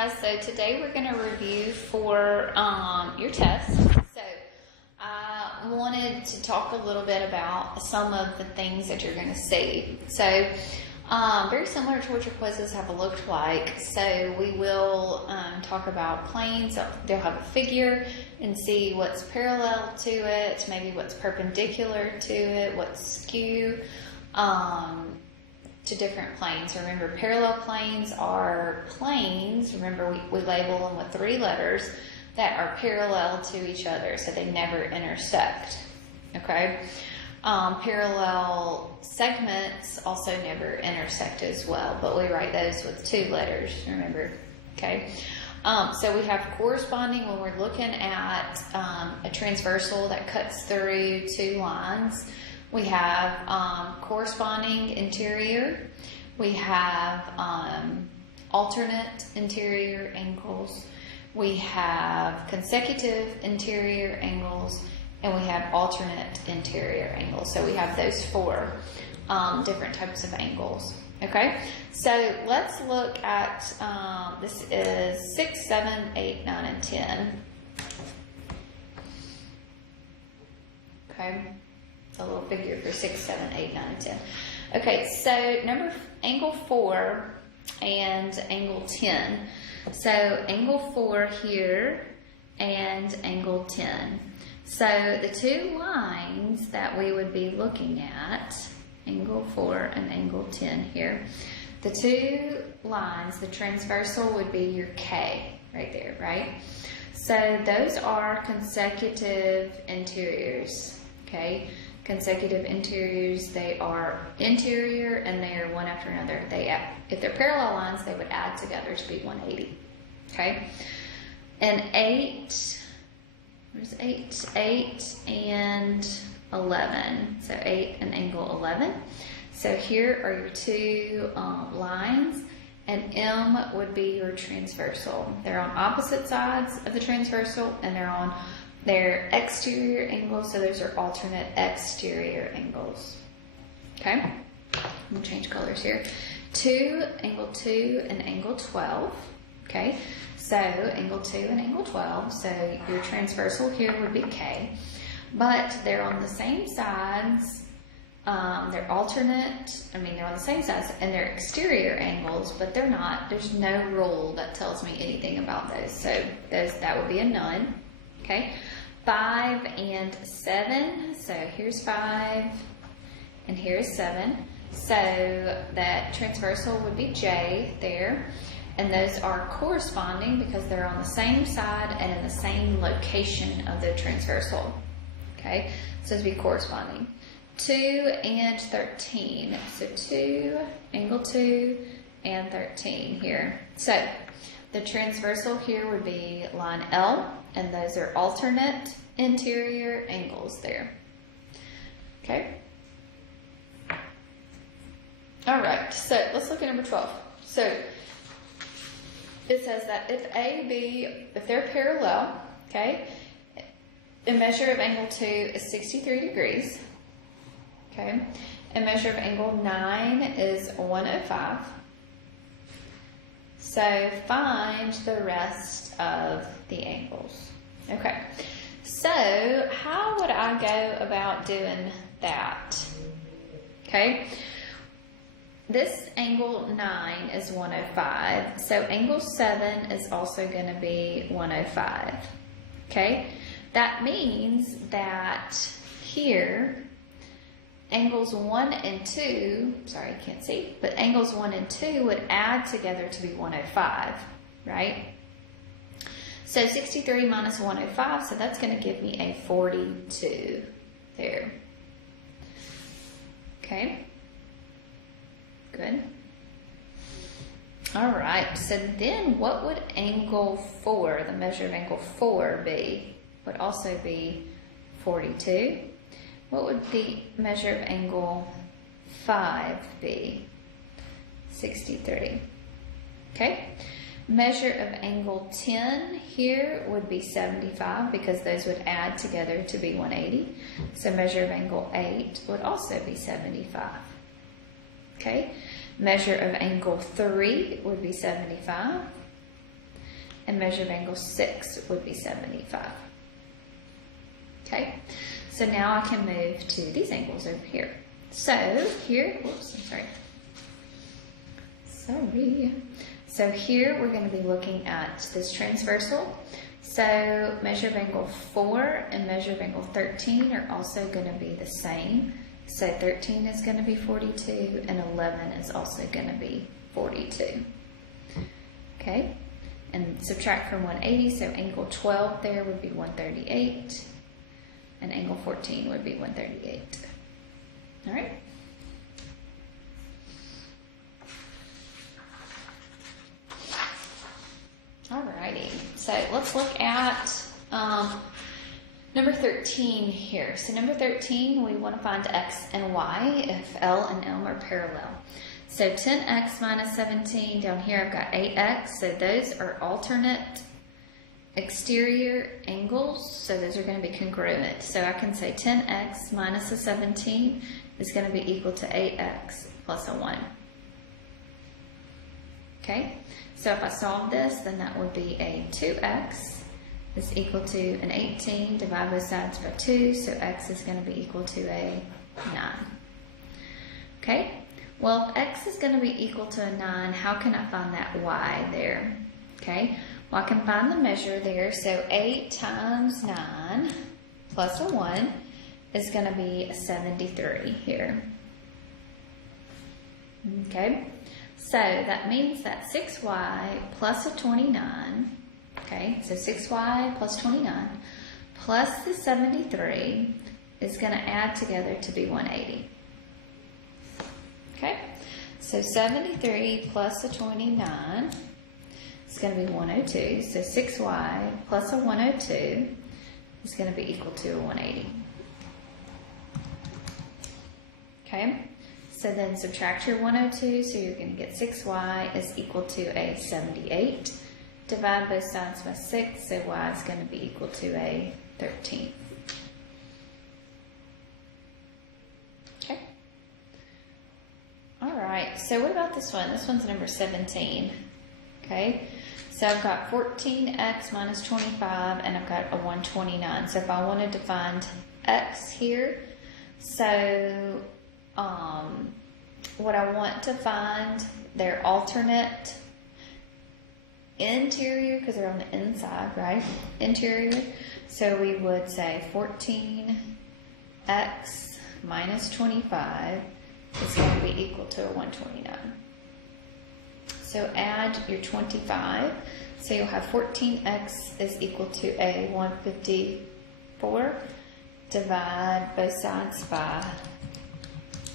guys, so today we're going to review for your test. So I wanted to talk a little bit about some of the things that you're going to see. So very similar to what your quizzes have looked like. So we will talk about planes. They'll have a figure and see what's parallel to it, maybe what's perpendicular to it, what's skew to different planes. Remember, parallel planes are planes. Remember, we label them with 3 letters that are parallel to each other, so they never intersect. Okay? Parallel segments also never intersect as well, but we write those with 2 letters, remember. Okay? So we have corresponding when we're looking at a transversal that cuts through 2 lines. We have corresponding interior. We have alternate interior angles. We have consecutive interior angles. And we have alternate interior angles. So we have those 4 different types of angles. Okay? So let's look at, this is 6, 7, 8, 9, and 10. Okay? A little figure for 6, 7, 8, 9, and 10. Okay, so angle 4 and angle 10. So angle 4 here and angle 10. So the 2 lines that we would be looking at, angle 4 and angle 10 here, the 2 lines, the transversal would be your K right there, right? So those are consecutive interiors, okay? Consecutive interiors, they are interior and they are one after another. If they're parallel lines, they would add together to be 180. Okay? And 8, where's 8? 8 and 11. So 8 and angle 11. So here are your 2 lines, and M would be your transversal. They're on opposite sides of the transversal, and they're on their exterior angles, so those are alternate exterior angles. Okay? I'm going to change colors here. Angle 2 and angle 12. Okay? So angle 2 and angle 12. So your transversal here would be K. But they're on the same sides. They're alternate. They're on the same sides, and they're exterior angles, but they're not. There's no rule that tells me anything about those. So that would be a none. Okay, 5 and 7. So here's 5 and here's 7. So that transversal would be J there. And those are corresponding because they're on the same side and in the same location of the transversal. Okay, so it'd be corresponding. 2 and 13. So angle 2 and 13 here. So the transversal here would be line L, and those are alternate interior angles there. Okay? All right, so let's look at number 12. So it says that if they're parallel, okay, the measure of angle 2 is 63 degrees. Okay? And measure of angle 9 is 105. So find the rest of the angles. Okay, so how would I go about doing that? Okay, this angle 9 is 105, so angle 7 is also going to be 105. Okay, that means that here, angles 1 and 2, sorry, I can't see, but angles 1 and 2 would add together to be 105, right? So 63 minus 105, so that's going to give me a 42 there. Okay, good. All right, so then what would angle 4, the measure of angle 4 be? Would also be 42. What would the measure of angle 5 be? 63. Okay. Measure of angle 10 here would be 75 because those would add together to be 180. So measure of angle 8 would also be 75. Okay. Measure of angle 3 would be 75. and measure of angle 6 would be 75. Okay, so now I can move to these angles over here. So here, whoops, I'm sorry. So here we're going to be looking at this transversal. So measure of angle 4 and measure of angle 13 are also going to be the same. So 13 is going to be 42 and 11 is also going to be 42. Okay, and subtract from 180, so angle 12 there would be 138 and angle 14 would be 138. All right. Alrighty, so let's look at number 13 here. So number 13, we want to find x and y if L and M are parallel. So 10x minus 17, down here I've got 8x, so those are alternate exterior angles, so those are going to be congruent. So I can say 10x minus a 17 is going to be equal to 8x plus a 1. Okay, so if I solve this, then that would be a 2x is equal to an 18, divide both sides by 2, so x is going to be equal to a 9. Okay, well if x is going to be equal to a 9, how can I find that y there? Okay, well I can find the measure there, so 8 times 9 plus a 1 is going to be a 73 here. Okay, so that means that 6y plus a 29, okay, so 6y plus 29 plus the 73 is going to add together to be 180. Okay, so 73 plus a 29 is going to be 102. So 6y plus a 102 is going to be equal to a 180. Okay, so then subtract your 102, so you're going to get 6y is equal to a 78. Divide both sides by 6, so y is going to be equal to a 13. Okay. All right, so what about this one? This one's number 17. Okay, so I've got 14x minus 25, and I've got a 129. So if I wanted to find x here, so what I want to find their alternate interior, because they're on the inside, right? Interior. So we would say 14x minus 25 is going to be equal to a 129. So add your 25. So you'll have 14x is equal to a 154. Divide both sides by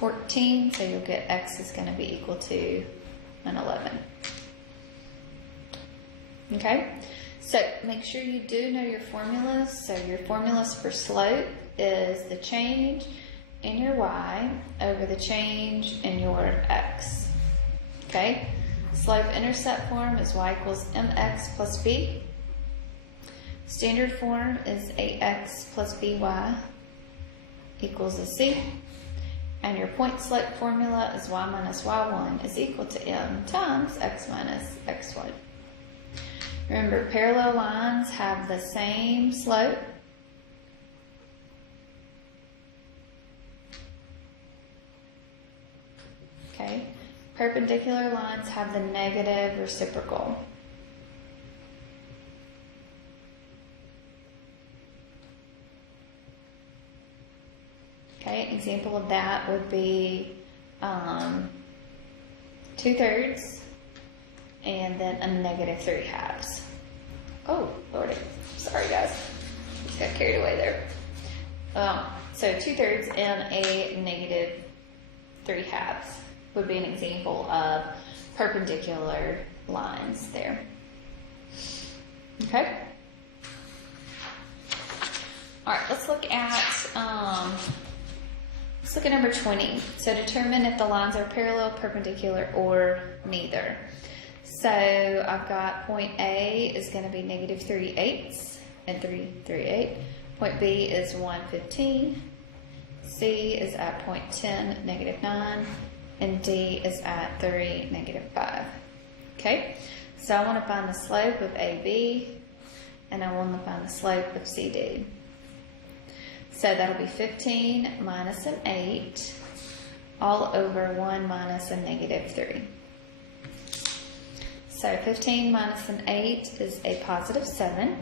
14, so you'll get x is going to be equal to an 11. Okay, so make sure you do know your formulas. So your formulas for slope is the change in your y over the change in your x. Okay, slope-intercept form is y equals mx plus b. Standard form is 8x plus by equals a c. And your point slope formula is y minus y1 is equal to m times x minus x1. Remember, parallel lines have the same slope. Okay. Perpendicular lines have the negative reciprocal. Okay, example of that would be 2/3 and then a -3/2. Oh, Lordy. Sorry, guys. Just got carried away there. So 2/3 and a -3/2 would be an example of perpendicular lines there. Okay? All right, let's look at number 20. So determine if the lines are parallel, perpendicular, or neither. So I've got point A is going to be -3/8 and 3/8. Point B is 115. C is at point 10, -9. And D is at 3, -5. Okay? So I want to find the slope of AB, and I want to find the slope of CD. So that'll be 15 minus an 8 all over 1 minus a negative 3. So 15 minus an 8 is a positive 7.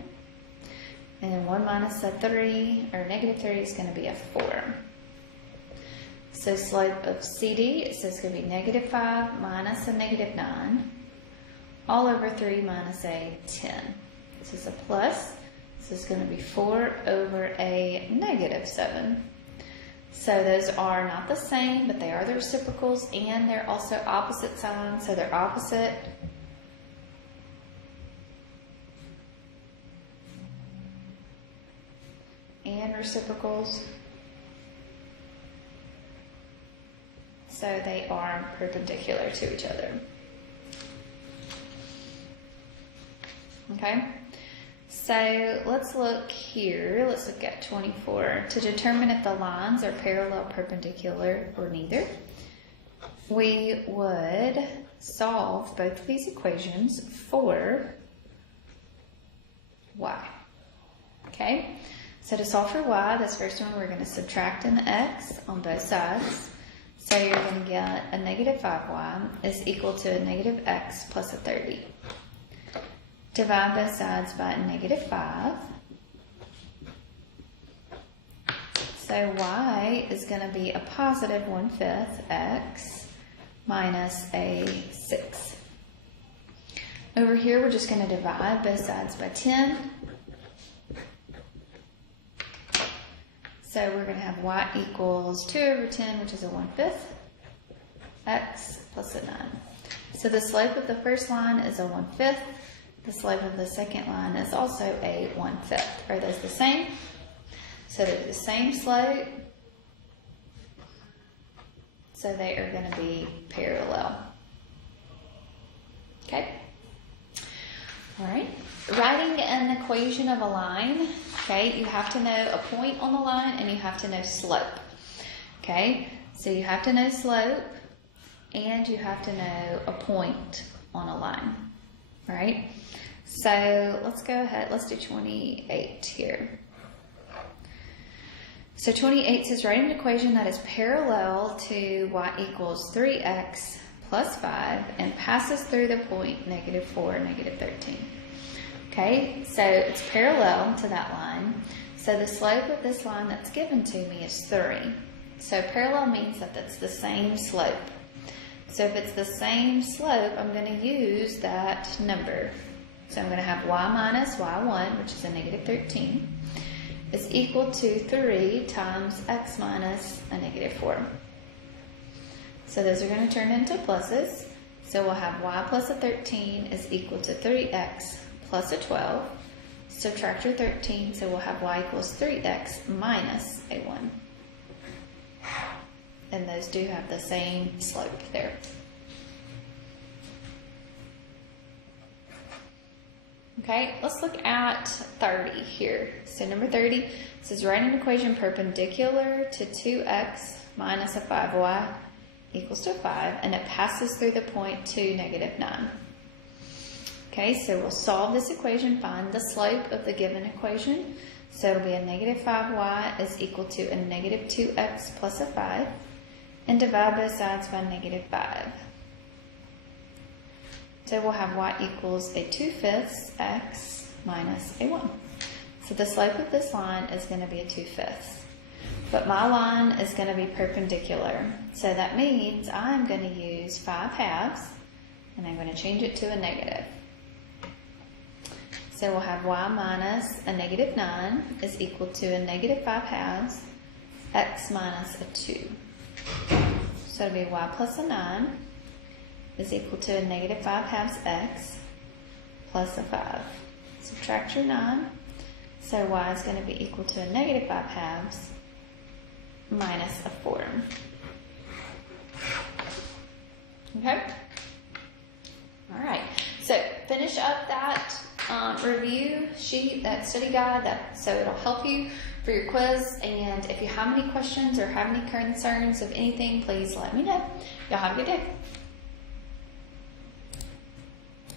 And 1 minus a 3, or negative 3, is going to be a 4. So slope of CD, it says it's going to be negative 5 minus a negative 9, all over 3 minus a 10. This is a plus. This is going to be 4 over a negative 7. So those are not the same, but they are the reciprocals, and they're also opposite signs, so they're opposite. And reciprocals. So they are perpendicular to each other. Okay, so let's look here. Let's look at 24. To determine if the lines are parallel, perpendicular, or neither, we would solve both of these equations for y. Okay, so to solve for y, this first one we're going to subtract an x on both sides. So you're going to get a negative 5y is equal to a negative x plus a 30. Divide both sides by a negative 5. So y is going to be a positive 1/5 x minus a 6. Over here we're just going to divide both sides by 10. So we're going to have y equals 2 over 10, which is a 1/5 x plus a 9. So the slope of the first line is a 1/5. The slope of the second line is also a 1/5. Are those the same? So they're the same slope. So they are going to be parallel. Okay? All right. Writing an equation of a line, okay, you have to know a point on the line and you have to know slope. Okay? So you have to know slope and you have to know a point on a line. All right? So let's go ahead. Let's do 28 here. So 28 says write an equation that is parallel to y equals 3x plus 5 and passes through the point negative 4, negative 13. Okay, so it's parallel to that line. So the slope of this line that's given to me is 3. So parallel means that that's the same slope. So if it's the same slope, I'm going to use that number. So I'm going to have y minus y1, which is a negative 13, is equal to 3 times x minus a negative 4. So those are going to turn into pluses. So we'll have y plus a 13 is equal to 3x plus a 12. Subtract your 13, so we'll have y equals 3x minus a 1. And those do have the same slope there. Okay, let's look at 30 here. So number 30 says write an equation perpendicular to 2x minus a 5y equals to 5, and it passes through the point 2, negative 9. Okay, so we'll solve this equation, find the slope of the given equation. So it'll be a negative 5y is equal to a negative 2x plus a 5, and divide both sides by negative 5. So we'll have y equals a 2/5 x minus a 1. So the slope of this line is going to be a 2/5. But my line is going to be perpendicular. So that means I'm going to use 5/2, and I'm going to change it to a negative. So we'll have y minus a negative 9 is equal to a negative 5/2 x minus a 2. So it'll be y plus a 9 is equal to a negative 5/2 x plus a 5. Subtract your 9. So y is going to be equal to a negative 5/2 minus a 4. Okay? All right. So finish up that review sheet, that study guide, so it'll help you for your quiz. And if you have any questions or have any concerns of anything, please let me know. Y'all have a good day.